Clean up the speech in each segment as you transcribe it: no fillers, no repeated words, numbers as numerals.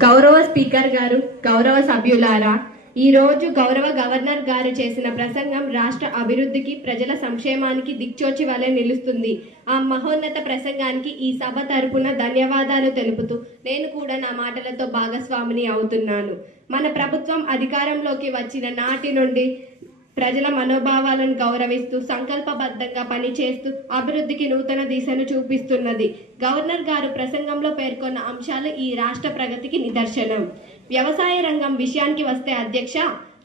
గౌరవ స్పీకర్ గారు, గౌరవ సభ్యులారా, ఈ రోజు గౌరవ గవర్నర్ గారు చేసిన ప్రసంగం రాష్ట్ర అభివృద్ధికి, ప్రజల సంక్షేమానికి దిక్చోచి వలె నిలుస్తుంది. ఆ మహోన్నత ప్రసంగానికి ఈ సభ తరపున ధన్యవాదాలు తెలుపుతూ నేను కూడా నా మాటలతో భాగస్వామిని అవుతున్నాను. మన ప్రభుత్వం అధికారంలోకి వచ్చిన నాటి నుండి ప్రజల మనోభావాలను గౌరవిస్తూ సంకల్పబద్ధంగా పనిచేస్తూ అభివృద్ధికి నూతన దిశను చూపిస్తున్నది. గవర్నర్ గారు ప్రసంగంలో పేర్కొన్న అంశాలు ఈ రాష్ట్ర ప్రగతికి నిదర్శనం. వ్యవసాయ రంగం విషయానికి వస్తే అధ్యక్ష,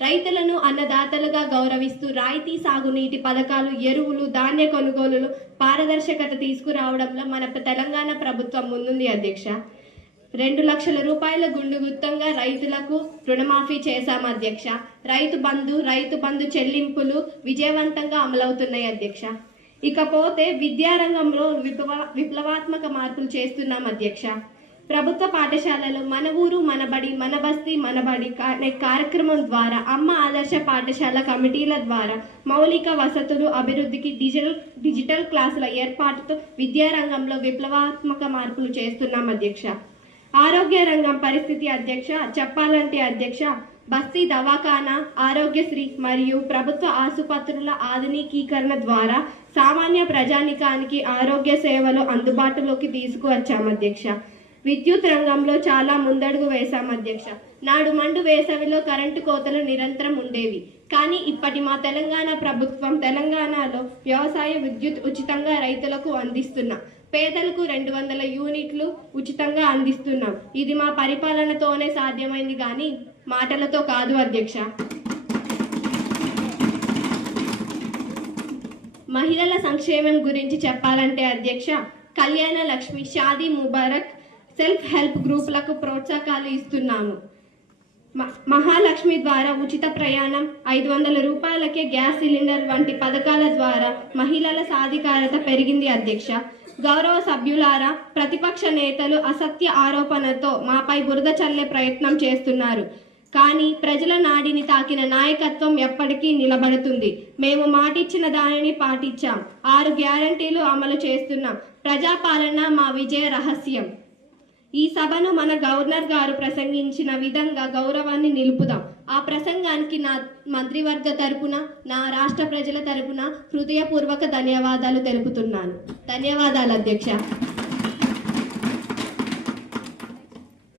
రైతులను అన్నదాతలుగా గౌరవిస్తూ రాయితీ సాగునీటి పథకాలు, ఎరువులు, ధాన్య కొనుగోలులు పారదర్శకత తీసుకురావడంలో మన తెలంగాణ ప్రభుత్వం ముందుంది అధ్యక్ష. 2 లక్షల రూపాయల గుండు గుత్తంగా రైతులకు రుణమాఫీ చేశాం అధ్యక్ష. రైతు బంధు చెల్లింపులు విజయవంతంగా అమలవుతున్నాయి అధ్యక్ష. ఇకపోతే విద్యారంగంలో విప్లవాత్మక మార్పులు చేస్తున్నాం అధ్యక్ష. ప్రభుత్వ పాఠశాలలో మన ఊరు మన బడి, మన బస్తీ మన బడి అనే కార్యక్రమం ద్వారా, అమ్మ ఆదర్శ పాఠశాల కమిటీల ద్వారా మౌలిక వసతులు అభివృద్ధికి, డిజిటల్ క్లాసుల ఏర్పాటుతో విద్యారంగంలో విప్లవాత్మక మార్పులు చేస్తున్నాం అధ్యక్ష. ఆరోగ్య రంగం పరిస్థితి అధ్యక్ష చెప్పాలంటే అధ్యక్ష, బస్తీ దవాఖానా, ఆరోగ్యశ్రీ మరియు ప్రభుత్వ ఆసుపత్రుల ఆధునికీకరణ ద్వారా సామాన్య ప్రజానికానికి ఆరోగ్య సేవలు అందుబాటులోకి తీసుకువచ్చాం అధ్యక్ష. విద్యుత్ రంగంలో చాలా ముందడుగు వేశాం అధ్యక్ష. నాడు మండు వేసవిలో కరెంటు కోతలు నిరంతరం ఉండేవి. కానీ ఇప్పటి మా తెలంగాణ ప్రభుత్వం తెలంగాణలో వ్యవసాయ విద్యుత్ ఉచితంగా రైతులకు అందిస్తున్నాం. పేదలకు 200 యూనిట్లు ఉచితంగా అందిస్తున్నాం. ఇది మా పరిపాలనతోనే సాధ్యమైంది కానీ మాటలతో కాదు అధ్యక్ష. మహిళల సంక్షేమం గురించి చెప్పాలంటే అధ్యక్ష, కళ్యాణ లక్ష్మి, షాదీ ముబారక్, సెల్ఫ్ హెల్ప్ గ్రూపులకు ప్రోత్సాహకాలు ఇస్తున్నాము. మహాలక్ష్మి ద్వారా ఉచిత ప్రయాణం, 500 రూపాయలకే గ్యాస్ సిలిండర్ వంటి పథకాల ద్వారా మహిళల సాధికారత పెరిగింది అధ్యక్ష. గౌరవ సభ్యులారా, ప్రతిపక్ష నేతలు అసత్య ఆరోపణతో మాపై బురద చల్లే ప్రయత్నం చేస్తున్నారు. కానీ ప్రజల నాడిని తాకిన నాయకత్వం ఎప్పటికీ నిలబడుతుంది. మేము మాటిచ్చిన దానిని పాటించాం. 6 గ్యారంటీలు అమలు చేస్తున్నాం. ప్రజాపాలన మా విజయ రహస్యం. ఈ సభను మన గవర్నర్ గారు ప్రసంగించిన విధంగా గౌరవాన్ని నిలుపుదాం. ఆ ప్రసంగానికి నా మంత్రివర్గ తరపున, నా రాష్ట్ర ప్రజల తరపున హృదయపూర్వక ధన్యవాదాలు తెలుపుతున్నాను. ధన్యవాదాలు అధ్యక్ష.